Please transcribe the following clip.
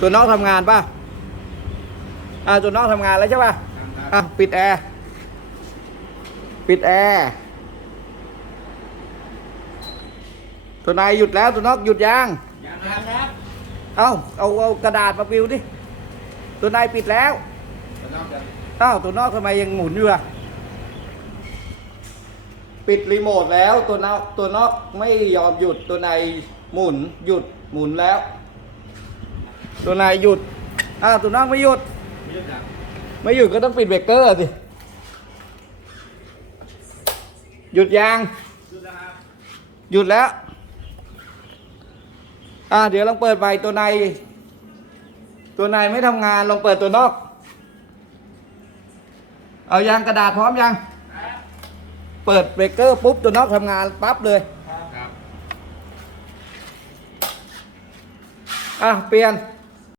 ตัวนอกทำงานป่ะ อ่าตัวนอกทำงานแล้วใช่ป่ะ อะปิดแอร์ ปิดแอร์ตัวนายหยุดแล้วตัวนอกหยุดยัง ยังครับ เอาเอาเอากระดาษมาปิวดิ ตัวนายปิดแล้วจะนอกจากเอ้าตัวนอกทำไมยังหมุนอยู่อะปิดรีโมทแล้วตัวนอกตัวนอกไม่ยอมหยุดตัวในหมุนหยุดหมุนแล้ว ตัวในหยุดอ้าวตัวนอกไม่หยุดไม่รู้จักไม่หยุดก็ต้องปิดเบรกเกอร์สิ หยุดยังรู้จักครับหยุดแล้ว อ่าเดี๋ยวลองเปิดไปตัวใน ตัวในไม่ทำงานลองเปิดตัวนอก เอายางกระดาษพร้อมยัง เปิดเบรกเกอร์ปุ๊บตัวนอกทำงานปั๊บเลยครับอะเปลี่ยน